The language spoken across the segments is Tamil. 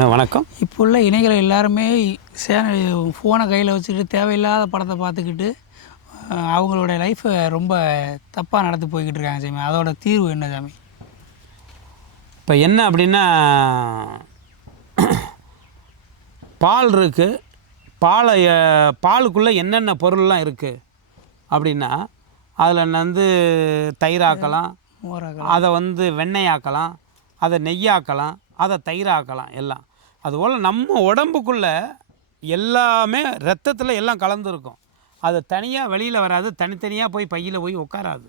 வணக்கம். இப்போ உள்ள இணைகள் எல்லாருமே ஃபோனை கையில் வச்சுக்கிட்டு தேவையில்லாத படத்தை பார்த்துக்கிட்டு அவங்களோட லைஃப்பை ரொம்ப தப்பாக நடத்தி போய்கிட்டு இருக்காங்க சாமி. அதோட தீர்வு என்ன சாமி? இப்போ என்ன அப்படின்னா, பால் இருக்குது. பாலுக்குள்ளே என்னென்ன பொருள்லாம் இருக்குது அப்படின்னா, அதில் தயிராக்கலாம், அதை வெண்ணெயாக்கலாம், அதை நெய்யாக்கலாம், அதை தயிராக்கலாம் எல்லாம். அதுபோல் நம்ம உடம்புக்குள்ளே எல்லாமே ரத்தத்தில் எல்லாம் கலந்துருக்கும். அது தனியாக வெளியில் வராது, தனித்தனியாக போய் பையில் போய் உட்காராது,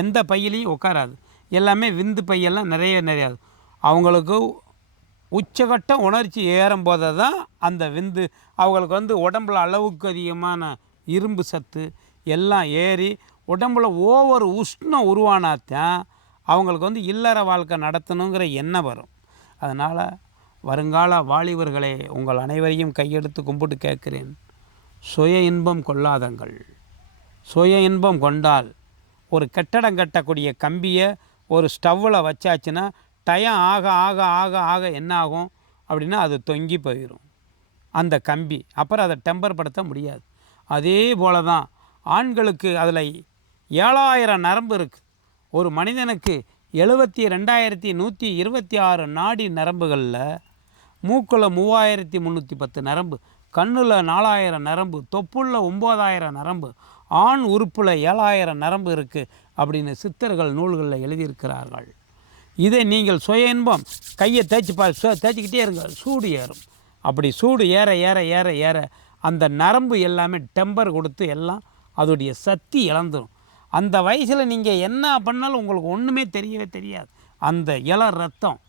எந்த பையிலையும் உட்காராது. எல்லாமே விந்து பையெல்லாம் நிறைய அவங்களுக்கு உச்சகட்ட உணர்ச்சி ஏறும்போது தான் அந்த விந்து அவங்களுக்கு உடம்புல அளவுக்கு அதிகமான இரும்பு சத்து எல்லாம் ஏறி உடம்புல ஓவர் உஷ்ணம் உருவானாத்தான் அவங்களுக்கு இல்லற வாழ்க்கை நடத்தணுங்கிற எண்ணம் வரும். அதனால் வருங்கால வாலிபர்களே, உங்கள் அனைவரையும் கையெடுத்து கும்பிட்டு கேட்குறேன், சுய இன்பம் கொள்ளாதங்கள். சுய இன்பம் கொண்டால் ஒரு கட்டடம் கட்டக்கூடிய கம்பியை ஒரு ஸ்டவ்வில் வச்சாச்சுன்னா டயம் ஆக ஆக ஆக ஆக என்ன ஆகும் அப்படின்னா அது தொங்கி போயிடும் அந்த கம்பி. அப்புறம் அதை டெம்பர் படுத்த முடியாது. அதே போல தான் ஆண்களுக்கு அதில் 7000 நரம்பு இருக்குது. ஒரு மனிதனுக்கு 72,126 நாடி நரம்புகளில் மூக்கில் 3,310 நரம்பு, கண்ணில் 4,000 நரம்பு, தொப்புள்ள 9,000 நரம்பு, ஆண் உறுப்பில் 7,000 நரம்பு இருக்குது அப்படின்னு சித்தர்கள் நூல்களில் எழுதியிருக்கிறார்கள். இதை நீங்கள் சுய இன்பம் கையை தேய்ச்சிக்கிட்டே இருங்க, சூடு ஏறும். அப்படி சூடு ஏற ஏற ஏற ஏற அந்த நரம்பு எல்லாமே டெம்பர் கொடுத்து எல்லாம் அதோடைய சக்தி இழந்துடும். அந்த வயசில் நீங்கள் என்ன பண்ணாலும் உங்களுக்கு ஒன்றுமே தெரியவே தெரியாது. அந்த ரத்தம்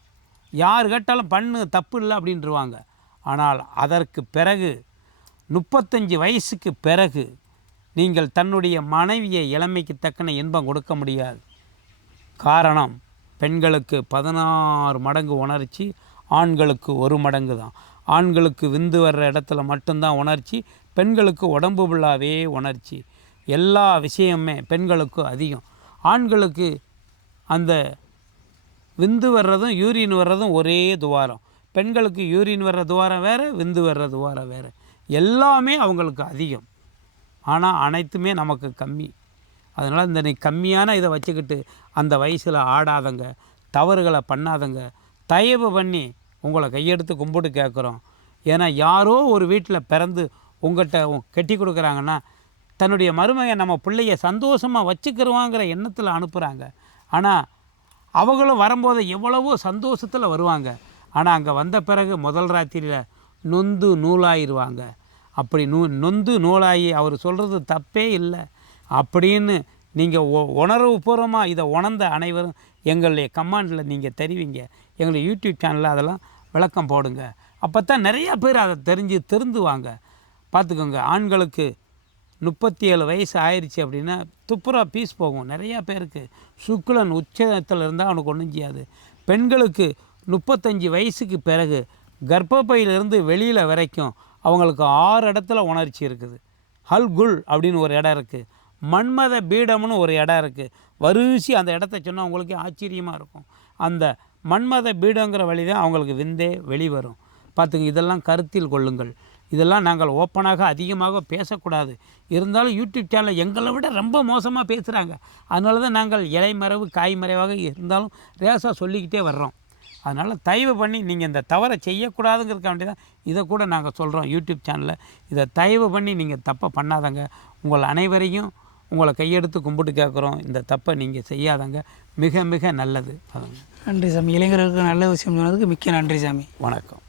யார் கேட்டாலும் பண்ணு தப்பு இல்லை அப்படின்ட்டுருவாங்க. ஆனால் அதற்கு பிறகு 35 வயசுக்கு பிறகு நீங்கள் தன்னுடைய மனைவியை இளமைக்கு தக்கன இன்பம் கொடுக்க முடியாது. காரணம், பெண்களுக்கு 16 மடங்கு உணர்ச்சி, ஆண்களுக்கு 1 மடங்கு தான். ஆண்களுக்கு விந்து வர்ற இடத்துல மட்டும்தான் உணர்ச்சி, பெண்களுக்கு உடம்பு ஃபுல்லாகவே உணர்ச்சி. எல்லா விஷயமுமே பெண்களுக்கு அதிகம். ஆண்களுக்கு அந்த விந்து வர்றதும் யூரின் வர்றதும் ஒரே துவாரம். பெண்களுக்கு யூரின் வர்ற துவாரம் வேறு, விந்து வர்ற துவாரம் வேறு. எல்லாமே அவங்களுக்கு அதிகம். ஆனால் அனைத்துமே நமக்கு கம்மி. அதனால் இந்த கம்மியான இதை வச்சுக்கிட்டு அந்த வயசில் ஆடாதங்க, தவறுகளை பண்ணாதங்க. தயவு பண்ணி உங்களை கையெடுத்து கும்பிட்டு கேட்குறோம். ஏன்னா யாரோ ஒரு வீட்டில் பிறந்து உங்கள்கிட்ட கட்டி கொடுக்குறாங்கன்னா தன்னுடைய மருமகன் நம்ம பிள்ளைய சந்தோஷமாக வச்சுக்கிறவாங்கிற எண்ணத்தில் அனுப்புகிறாங்க. ஆனால் அவங்களும் வரும்போது எவ்வளவோ சந்தோஷத்தில் வருவாங்க. ஆனால் அங்கே வந்த பிறகு முதல் ராத்திரியில் நொந்து நூலாயிருவாங்க. அப்படி நொந்து நூலாகி அவர் சொல்கிறது தப்பே இல்லை அப்படின்னு நீங்கள் உணர்வுபூர்வமாக இதை உணர்ந்த அனைவரும் எங்களுடைய கமெண்டில் நீங்கள் தெரிவிங்க. எங்களுடைய யூடியூப் சேனலில் அதெல்லாம் விளக்கம் போடுங்க. அப்போ தான் நிறையா பேர் அதை திருந்துவாங்க. பார்த்துக்கோங்க, ஆண்களுக்கு 37 வயசு ஆயிடுச்சு அப்படின்னா துப்புரா பீஸ் போகும் நிறையா பேருக்கு. சுக்கிலன் உச்சத்தில் இருந்தால் அவனுக்கு ஒன்றும் செய்யாது. பெண்களுக்கு 35 வயசுக்கு பிறகு கர்ப்பப்பையிலிருந்து வெளியில் வரைக்கும் அவங்களுக்கு 6 இடத்துல உணர்ச்சி இருக்குது. ஹல்குல் அப்படின்னு ஒரு இடம் இருக்குது, மன்மத பீடம்னு ஒரு இடம் இருக்குது. வரிசை அந்த இடத்த சொன்னால் அவங்களுக்கே ஆச்சரியமாக இருக்கும். அந்த மன்மத பீடங்கிற வழி தான் அவங்களுக்கு விந்தே வெளிவரும். பார்த்துங்க, இதெல்லாம் கருத்தில் கொள்ளுங்கள். இதெல்லாம் நாங்கள் ஓப்பனாக அதிகமாக பேசக்கூடாது. இருந்தாலும் யூடியூப் சேனலில் எங்களை விட ரொம்ப மோசமாக பேசுகிறாங்க. அதனால தான் நாங்கள் இலைமறைவு காய்மறைவாக இருந்தாலும் ரேசாக சொல்லிக்கிட்டே வர்றோம். அதனால் தயவு பண்ணி நீங்கள் இந்த தவறை செய்யக்கூடாதுங்கிறதுக்காண்டி தான் இதை கூட நாங்கள் சொல்கிறோம் யூடியூப் சேனலில். இதை தயவு பண்ணி நீங்கள் தப்பை பண்ணாதங்க. உங்கள் அனைவரையும் உங்களை கையெடுத்து கும்பிட்டு கேட்குறோம், இந்த தப்பை நீங்கள் செய்யாதங்க. மிக மிக நல்லது. நன்றி சாமி. இளைஞர்களுக்கு நல்ல விஷயம் சொன்னதுக்கு மிக்க நன்றி சாமி. வணக்கம்.